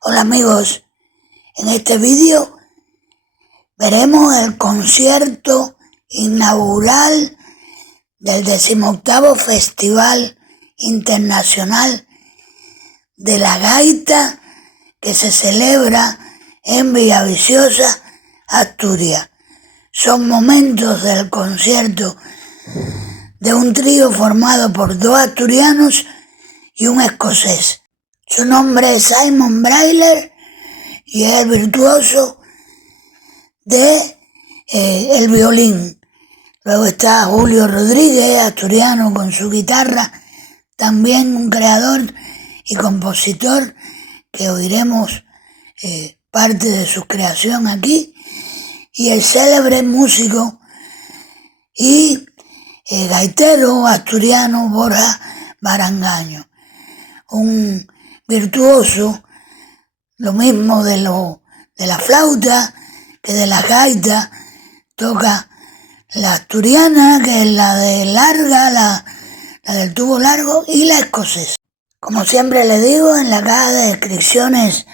Hola amigos, en este vídeo veremos el concierto inaugural del 18º Festival Internacional de la Gaita que se celebra en Villaviciosa, Asturias. Son momentos del concierto de un trío formado por 2 asturianos y un escocés. Su nombre es Simon Brayler y es el virtuoso de el violín. Luego está Julio Rodríguez, asturiano, con su guitarra, también un creador y compositor que oiremos parte de su creación aquí, y el célebre músico y gaitero asturiano Borja Barangaño, un virtuoso, lo mismo de la flauta que de la gaita. Toca la asturiana, que es la de larga, la del tubo largo, y la escocesa. Como siempre les digo, en la caja de descripciones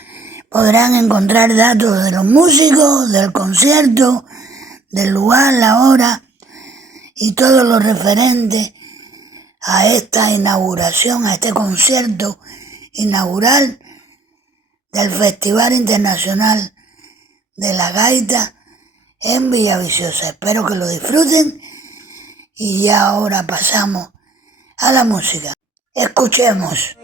podrán encontrar datos de los músicos, del concierto, del lugar, la hora y todo lo referente a esta inauguración, a este concierto inaugural del Festival Internacional de la Gaita en Villaviciosa. Espero que lo disfruten y ya ahora pasamos a la música. Escuchemos.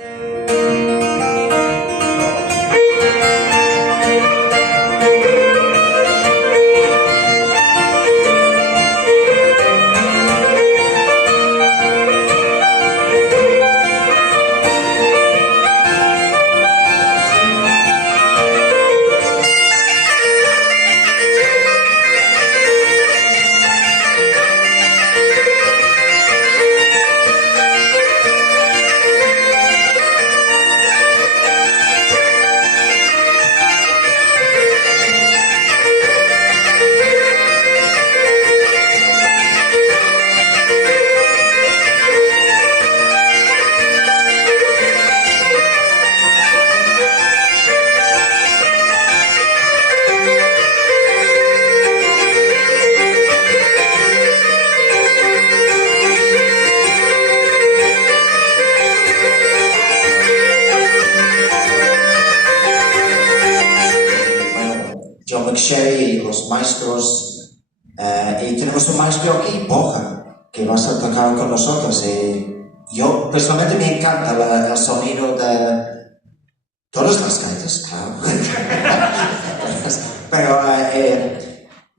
Y los maestros, y tenemos un maestro aquí, Borja, que va a tocar con nosotros. Yo personalmente me encanta el sonido de todas las gaitas, claro. Pero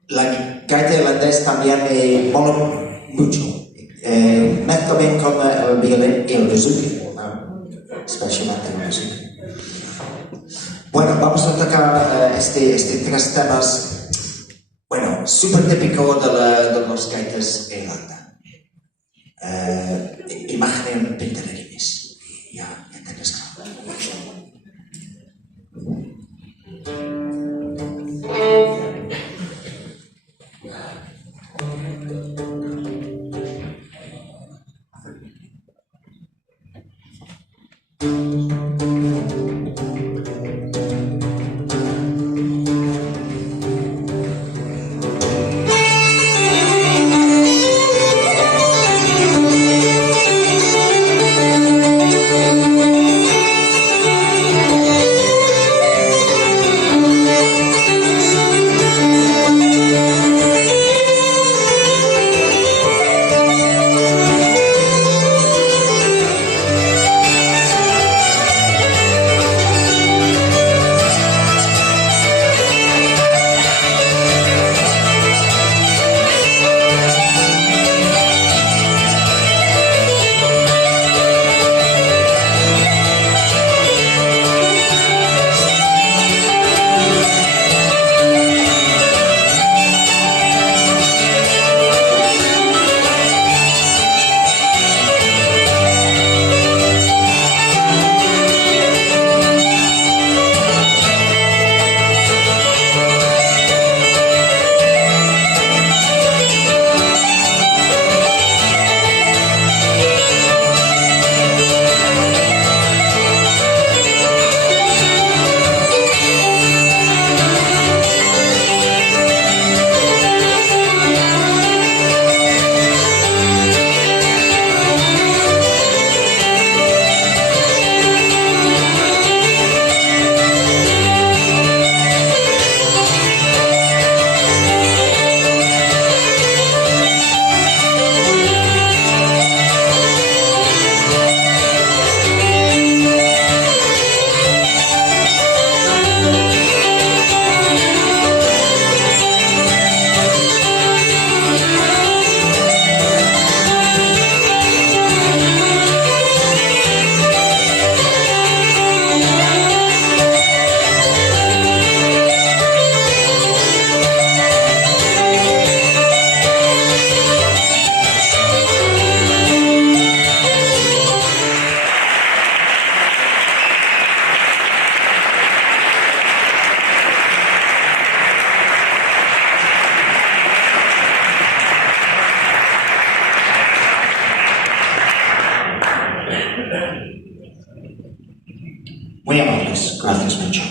la gaita irlandesa también me mola mucho. Mezcla bien con el violín y el bouzouki, especialmente el bouzouki. Bueno, vamos a tocar este 3 temas, bueno, súper típico de los gaitas de Irlanda. Imaginen pintarines. Ya tienes claro. Gracias, gracias mucho.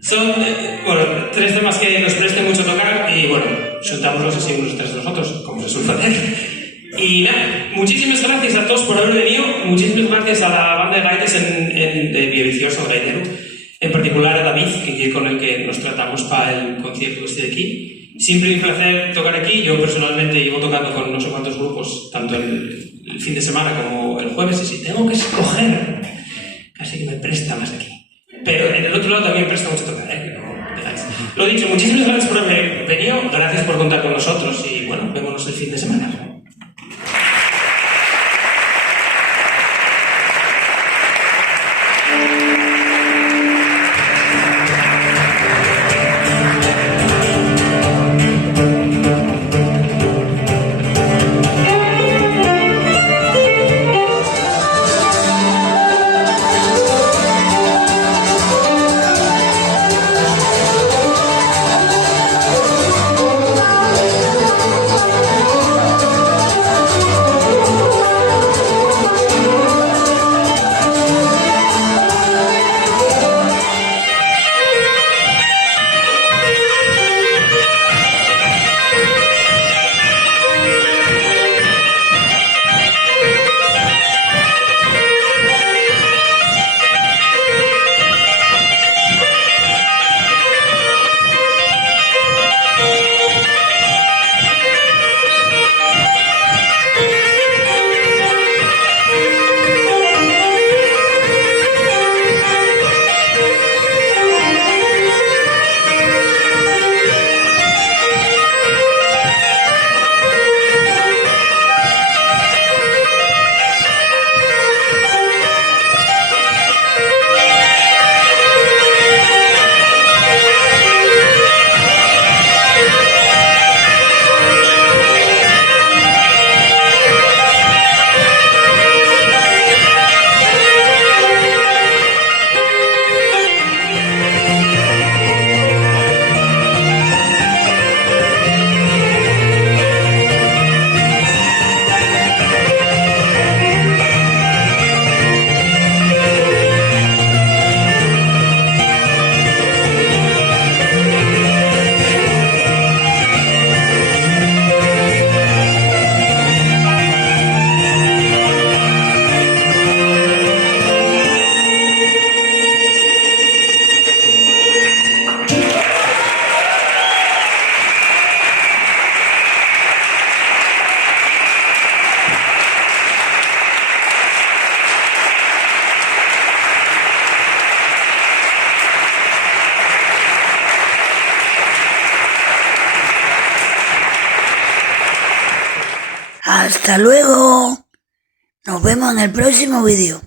Son, bueno, 3 temas que nos presten mucho tocar y, bueno, soltámoslos así unos tras los otros, como se suele hacer. Y nada, muchísimas gracias a todos por haber venido, muchísimas gracias a la banda de gaites de Villaviciosa, Gaitero, en particular a David, que con el que nos tratamos para el concierto este de aquí. Siempre un placer tocar aquí. Yo personalmente llevo tocando con no sé cuántos grupos, tanto el fin de semana como el jueves, y si tengo que escoger, casi que me presta más aquí. Pero en el otro lado también presta mucho tocar, ¿eh? No digáis. Lo dicho, muchísimas gracias por haber venido, gracias por contar con nosotros y bueno, vémonos el fin de semana. Hasta luego. Nos vemos en el próximo vídeo.